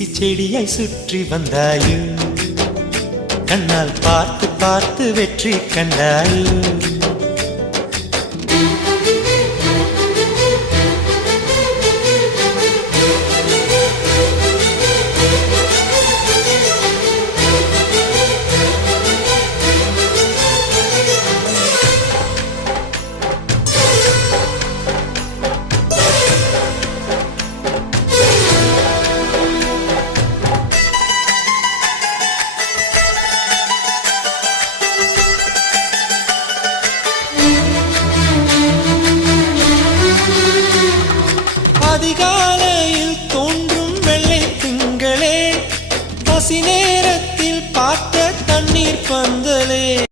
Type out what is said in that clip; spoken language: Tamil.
ஊசி செடியாய் சுற்றி வந்தாயோ கண்ணால் பார்த்து பார்த்து வெற்றி கண்டாயோ அதிகாலையில் தோன்றும் வெள்ளை திங்களே பசி நேரத்தில் பார்த்த தண்ணீர் பந்த